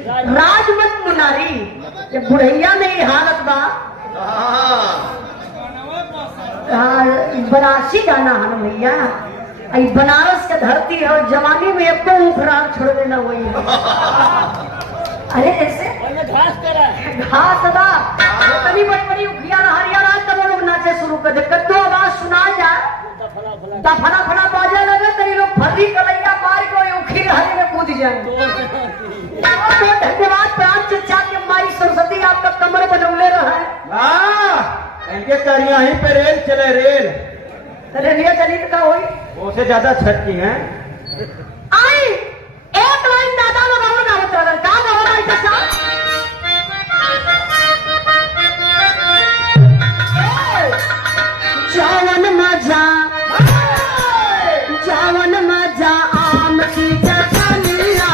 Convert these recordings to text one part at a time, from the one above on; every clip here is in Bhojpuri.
राजमत मुनारी ये बुढ़ैया में ही हालत बा बनारसी गाना है भैया। बनारस के धरती है और जवानी में एक उखरार छोड़ देना वही है। अरे ऐसे घास दा कभी बड़ी बड़ी उखिया हरियाणा तब लोग नाचे शुरू कर दे कद्दू आवाज सुना जाए फला फला बाजा लगे कई लोग फली कलैया मार के उखी हरी में कूद जाए। धन्यवाद प्राण चचा के माई सरस्वती आपका कमर बनौले रहा इनके करिया ही पे रेल चले रेल रेलिया चलित का हुई उससे ज्यादा छटकी है। आई एक लाइन दादा लगाओ ना होता का गाओ ना चचा जावन मजा जावन मजा आम की चटनिया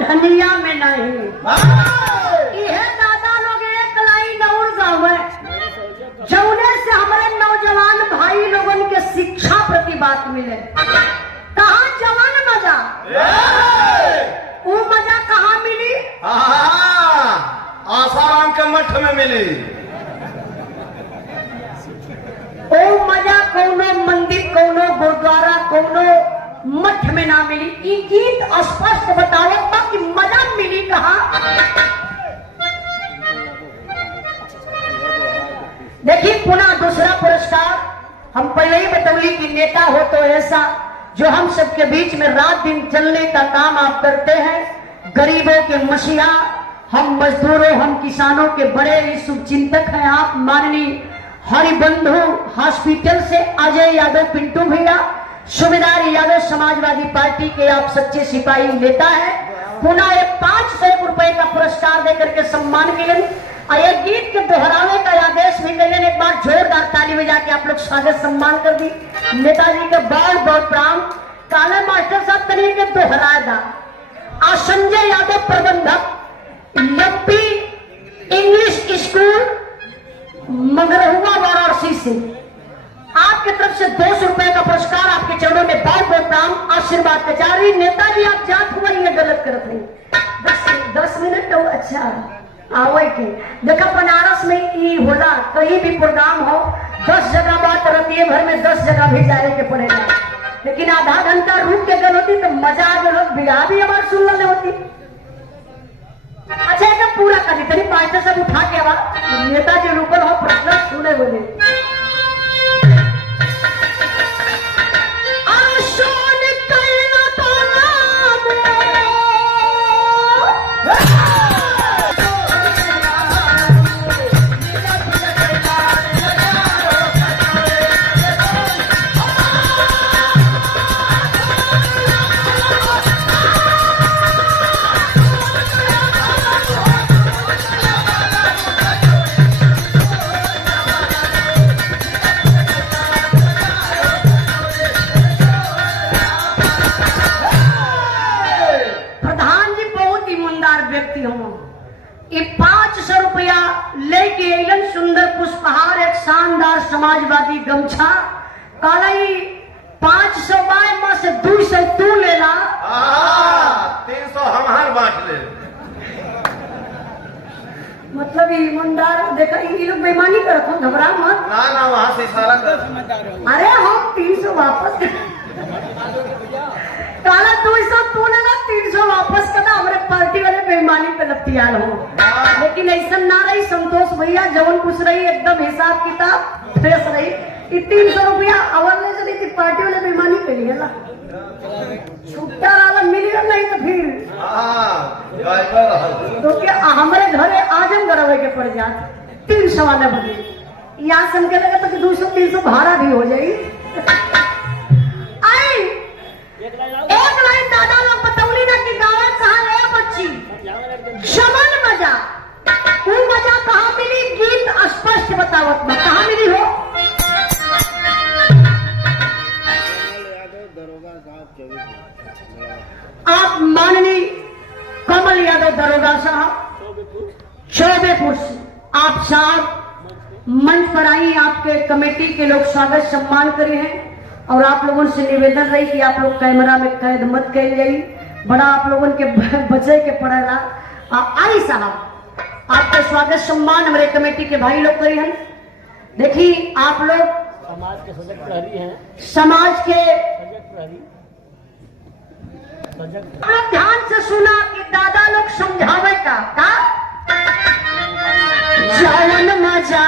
धनिया में नहीं यह दादा लोग एक लाइन और गावे जौने से हमारे नौजवान भाई लोगों के शिक्षा प्रति बात मिले। कहाँ जवान मजा वो मजा कहाँ मिली? आसाराम के मठ में मिली। वो मजा कौनो मंदिर कौनो गुरुद्वारा कौनो मठ में ना मिली। ये गीत स्पष्ट बतावत कि मजा मिली कहा। देखिए पुनः दूसरा पुरस्कार हम पहले ही बतौली कि नेता हो तो ऐसा जो हम सबके बीच में रात दिन चलने का काम आप करते हैं। गरीबों के मसीहा हम मजदूरों हम किसानों के बड़े ही शुभचिंतक हैं आप माननीय हरिबंधु हॉस्पिटल से अजय यादव पिंटू भैया सुबेदार यादव समाजवादी पार्टी के आप सच्चे सिपाही नेता है। पुनः एक 500 रुपए का पुरस्कार देकर के सम्मान मिले और एक गीत के दोहरावे का आदेश भी करिए। एक बार जोरदार ताली बजा के आप लोग स्वागत सम्मान कर दी। नेताजी का बहुत बहुत प्रणाम। काले मास्टर साहब करिए के दोहरा दा और संजय यादव प्रबंधक एमपी इंग्लिश स्कूल मगरहुआ वाराणसी से आपके तरफ से 200 रुपए का पुरस्कार आपके चरणों में बहुत बहुत प्रणाम आशीर्वाद के जारी। नेताजी आप जात हुआ ये गलत करत नहीं 10 मिनट तो अच्छा आवे के देखा बनारस में ई होला कहीं भी प्रोग्राम हो 10 जगह बात रतिये भर में 10 जगह भी जाने के पड़ेगा। लेकिन आधा घंटा रुक के गल होती तो मजा आ गया बिगा भी हमारे सुनने होती। अच्छा एकदम पूरा कर दी पार्टी सब उठा के आवाज नेताजी रुकल हो प्रश्न सुने बोले गमछा काला ही 500 बाय मां से 200 तू लेला 300 हम हर बांट ले। मतलब ईमानदार देखा ये लोग बेईमानी करत हो, घबरा मत। ना वहां से इशारा कर। अरे हम 300 वापस काला 200 तू लेला 300 वापस करना। हमारे पार्टी वाले बेईमानी पे लपटियाल हो, लेकिन ऐसा ना रही संतोष भैया जवन कुछ रही एकदम हिसाब किताब फ्रेश रही। 300 रुपया अवरने से नहीं पार्टी वाले बेईमानी पे लिए ला छुट्टा वाला मिलियन नहीं तो फिर तो क्या हमारे घरे आजमगढ़ के पड़ जात 300 वाले बने यहाँ समझ लगा तो 200-300 भाड़ा भी हो जाए। आई एक लाइन दादा लोग बतौली ना कि गाँव कहाँ गया बच्ची शमन मजा वो मजा कहाँ मिली गीत स्पष्ट बतावत में कहाँ मिली हो। आप माननीय कमल यादव दरोगा साहब चौबेपुर से आप साहब मंच पर आई, आपके कमेटी के लोग स्वागत सम्मान करे हैं और आप लोगों से निवेदन रही कि आप लोग कैमरा में कैद मत कर जाइए, बड़ा आप लोगों के बचे के पड़ेगा। आई साहब आपका स्वागत सम्मान हमारे कमेटी के भाई लोग करे हैं। देखिए आप लोग समाज के सजग प्रहरी हैं, समाज के सजग प्रहरी सजग आप ध्यान से सुना कि दादा लोग समझावे का जवन मजा